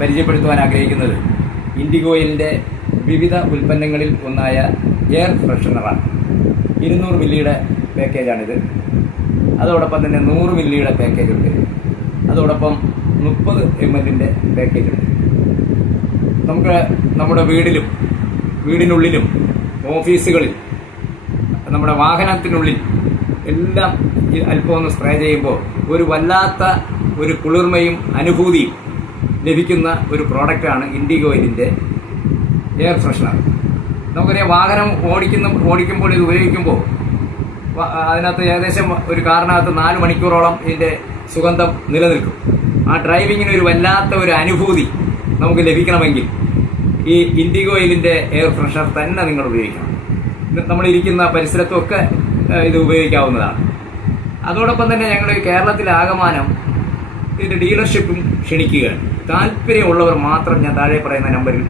പരിചയപ്പെടുത്തുവാൻ ആഗ്രഹിക്കുന്നത് ഇൻഡിഗോയിലിൻ്റെ വിവിധ ഉൽപ്പന്നങ്ങളിൽ ഒന്നായ എയർ ഫ്രഷ്നറാണ്. 200 മില്ലിയുടെ പാക്കേജാണിത്. അതോടൊപ്പം തന്നെ 100 മില്ലിയുടെ പാക്കേജുണ്ട്. അതോടൊപ്പം 30 ml പാക്കേജുണ്ട്. നമുക്ക് നമ്മുടെ വീടിനുള്ളിലും ഓഫീസുകളിൽ നമ്മുടെ വാഹനത്തിനുള്ളിൽ എല്ലാം അല്പം ഒന്ന് സ്പ്രേ ചെയ്യുമ്പോൾ ഒരു വല്ലാത്ത ഒരു കുളിർമയും അനുഭൂതിയും ലഭിക്കുന്ന ഒരു പ്രോഡക്റ്റാണ് ഇൻഡിഗോയിലിൻ്റെ എയർ ഫ്രഷ്നർ. നമുക്കറിയാം, വാഹനം ഓടിക്കുമ്പോൾ ഇത് ഉപയോഗിക്കുമ്പോൾ അതിനകത്ത് ഏകദേശം ഒരു കാറിനകത്ത് 4 മണിക്കൂറോളം ഇതിൻ്റെ സുഗന്ധം നിലനിൽക്കും. ആ ഡ്രൈവിങ്ങിന് ഒരു വല്ലാത്ത ഒരു അനുഭൂതി നമുക്ക് ലഭിക്കണമെങ്കിൽ ഈ ഇൻഡിഗോയിലിൻ്റെ എയർ ഫ്രഷ്നർ തന്നെ നിങ്ങൾ ഉപയോഗിക്കണം. നമ്മളിരിക്കുന്ന പരിസരത്തൊക്കെ ഇത് ഉപയോഗിക്കാവുന്നതാണ്. അതോടൊപ്പം തന്നെ ഞങ്ങൾ കേരളത്തിലാകമാനം ഇതിൻ്റെ ഡീലർഷിപ്പും ക്ഷണിക്കുകയാണ്. താല്പര്യമുള്ളവർ മാത്രം ഞാൻ താഴെ പറയുന്ന നമ്പറിൽ